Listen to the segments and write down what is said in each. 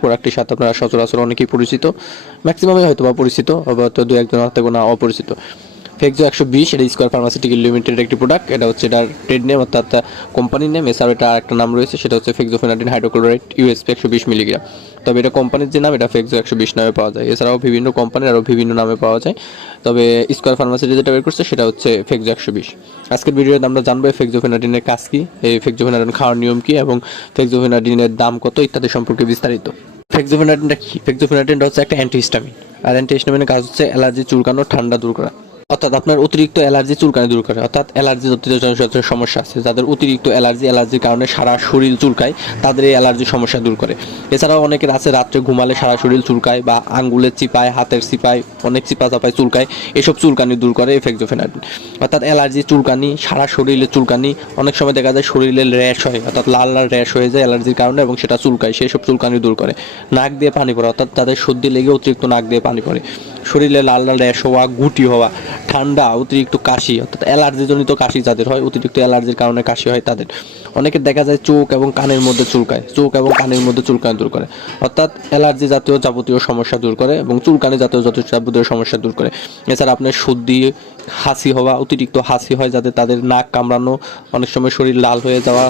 প্রোডাক্টটির সাথে আপনারা সচরাচর অনেকেই পরিচিত, ম্যাক্সিমামই হয়তো বা পরিচিত, হয়তো দু একজন হয়তো না অপরিচিত। ফেক্সো 120 এটা স্কয়ার ফার্মাসিউটিক্যাল লিমিটেডের একটি প্রোডাক্ট। এটা হচ্ছে এটার ট্রেড নেম অর্থাৎ কোম্পানির নেম। এছাড়াও এটা আরেকটা নাম রয়েছে, সেটা হচ্ছে ফেক্সোফেনাডিন হাইড্রোক্লোরাইড ইউএসপি 120 মিলিগ্রাম। তবে এটা কোম্পানির যে নাম, এটা ফেক্সো 120 নামে পাওয়া যায়। এছাড়াও বিভিন্ন কোম্পানির আরও বিভিন্ন নামে পাওয়া যায়, তবে স্কয়ার ফার্মাসিউটি যেটা বের করছে সেটা হচ্ছে ফেক্সো 120। আজকের ভিডিওতে আমরা জানবো ফেক্সোফেনাডিনের কাজ কী, এই ফেক্সোফেনাডিন খাওয়ার নিয়ম কী এবং ফেক্সোফেনাডিনের দাম কত ইত্যাদি সম্পর্কে বিস্তারিত। ফেক্সোফেনাডিনটা কি? ফেক্সোফেনাডিনটা হচ্ছে একটা অ্যান্টিহিস্টামিন, আর অ্যান্টিহিস্টামিনের কাজ হচ্ছে অ্যালার্জি, চুলকানো, ঠান্ডা দূর করা। অর্থাৎ আপনার অতিরিক্ত অ্যালার্জি, চুলকানি দূর করে। অর্থাৎ অ্যালার্জি জাতীয় সমস্যা আছে, যাদের অতিরিক্ত অ্যালার্জির কারণে সারা শরীর চুলকায়, তাদের এই অ্যালার্জির সমস্যা দূর করে। এছাড়াও অনেকের আছে রাত্রে ঘুমালে সারা শরীর চুলকায়, বা আঙ্গুলের চিপায়, হাতের চিপায়, অনেক চিপা চাপায় চুলকায়, এসব চুলকানি দূর করে এই ফেক্সোফেনাডিন। অর্থাৎ অ্যালার্জি, চুলকানি, সারা শরীরে চুলকানি, অনেক সময় দেখা যায় শরীরে র্যাশ হয়, অর্থাৎ লাল লাল র্যাশ হয়ে যায় অ্যালার্জির কারণে এবং সেটা চুলকায়, সেই সব চুলকানি দূর করে। নাক দিয়ে পানি পড়া, অর্থাৎ তাদের সর্দি লেগে অতিরিক্ত নাক দিয়ে পানি পড়ে, শরীরে লাল লাল র্যাশ হওয়া, গুটি হওয়া, ঠান্ডা, অতিরিক্ত কাশি, অর্থাৎ অ্যালার্জিজনিত কাশি যাদের হয়, অতিরিক্ত অ্যালার্জির কারণে কাশি হয় তাদের। অনেকের দেখা যায় চোখ এবং কানের মধ্যে চুলকায়, চোখ এবং কানের মধ্যে চুলকানি দূর করে। অর্থাৎ অ্যালার্জি জাতীয় যাবতীয় সমস্যা দূর করে এবং চুলকানি জাতীয় যত যাবতীয় সমস্যা দূর করে। এছাড়া আপনার সর্দি, হাসি হওয়া, অতিরিক্ত হাসি হয় যাদের, তাদের নাক কামড়ানো, অনেক সময় শরীর লাল হয়ে যাওয়া,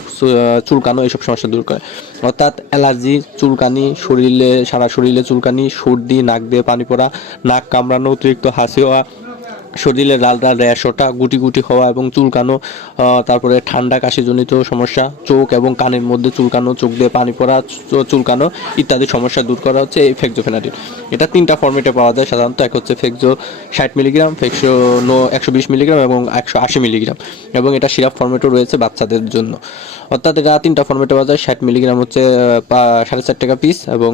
চুলকানো, এইসব সমস্যা দূর করে। অর্থাৎ অ্যালার্জি, চুলকানি, শরীরে সারা শরীরে চুলকানি, সর্দি, নাক দিয়ে পানি পড়া, নাক কামড়ানো, অতিরিক্ত হাসি হওয়া, শরীরে লাল লাল র্যাশ ওঠা, গুটি গুটি হওয়া এবং চুলকানো, তারপরে ঠান্ডা কাশিজনিত সমস্যা, চোখ এবং কানের মধ্যে চুলকানো, চোখ দিয়ে পানি পড়া, চুলকানো ইত্যাদি সমস্যা দূর করা হচ্ছে এই ফেক্সোফেনাডিন। এটা 3টা ফর্মেটে পাওয়া যায় সাধারণত। এক হচ্ছে ফেক্সো 60 মিলিগ্রাম, ফেক্সো 120 মিলিগ্রাম এবং 180 মিলিগ্রাম, এবং এটা সিরাপ ফর্মেটও রয়েছে বাচ্চাদের জন্য। অর্থাৎ এটা 3টা ফর্মেটে পাওয়া যায়। 60 মিলিগ্রাম হচ্ছে 4.5 টাকা পিস এবং